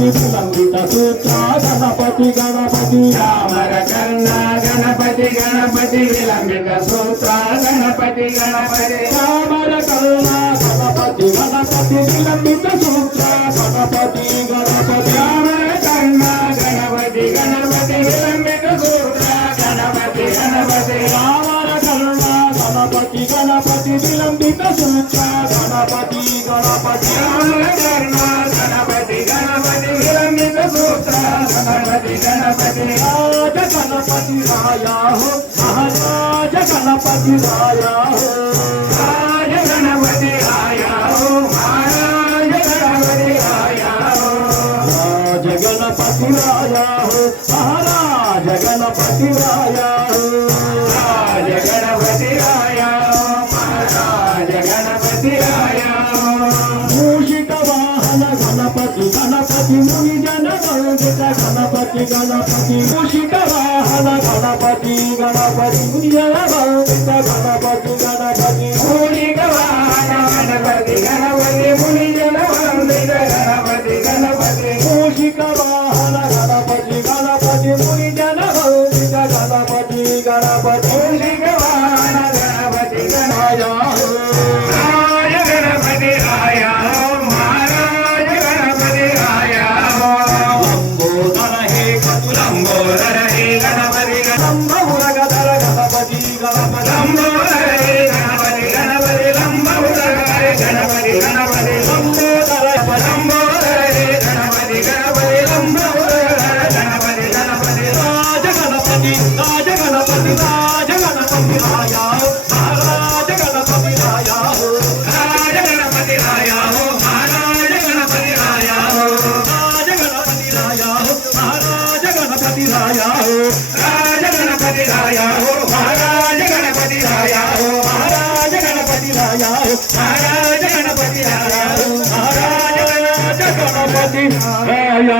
విలంబిత సూత్ర గణపతి గణపతి చామర కర్ణ గణపతి గణపతి విలంబిత సూత్ర గణపతి గణపతి చామర కర్ణ గణపతి గణపతి విలంబిత సూత్ర గణపతి గణపతి చామర కర్ణ గణపతి గణపతి విలంబిత సూత్ర గణపతి గణపతి చామర కర్ణ గణపతి గణపతి విలంబిత సూత్ర గణపతి గణపతి చామర కర్ణ గణపతి గణపతి విలంబిత సూత్ర గణపతి గణపతి రాజ గణపతి రాయా హో మహారాజ గణపతి రాయా హో రాజ గణపతి రాయా హో మహారాజ గణపతి రాయా హో రాజ గణపతి రాయా హో మహారాజ గణపతి రాయా హో రాజ గణపతి రాయా హో మహారాజ గణపతి రాయా హో మూషిక వాహన గణపతి గణపతి ముని జన వందిత గణపతి గణపతి మూషిక వాహన గణపతి గణపతి ముని జన వందిత గణపతి గణపతి మూలిక వాహన గణపతి గణపతి ముని జన వందిత గణపతి గణపతి మూషిక వాహన గణపతి గణపతి ముని జన వందిత గణపతి గణపతి మూలిక వాహన గణపతి రాయా హో రాజ గణపతి రాయా హో మహారాజ గణపతి రాయా హో లంబోదర హే లంబోదర హే గణపతి లంబోదర గణపతి గణపతి లంబోదర హే గణపతి గణపతి లంబోదర హే గణపతి గణపతి లంబోదర లంబోదర హే గణపతి గణపతి లంబోదర గణపతి గణపతి రాజ గణపతి రాజ గణపతి రాజ గణపతి రాయా మహారాజ గణపతి రాయా రాజ గణపతి రాయా హో మహారాజ గణపతి రాయా హో రాజ గణపతి రాయా మహారాజ గణపతి రాయా రాజ గణపతి రాయా హో మహారాజ గణపతి రాయా హో మహారాజ గణపతి రాయా మహారాజ గణపతి రాయా హో మహారాజ గణపతి రాయా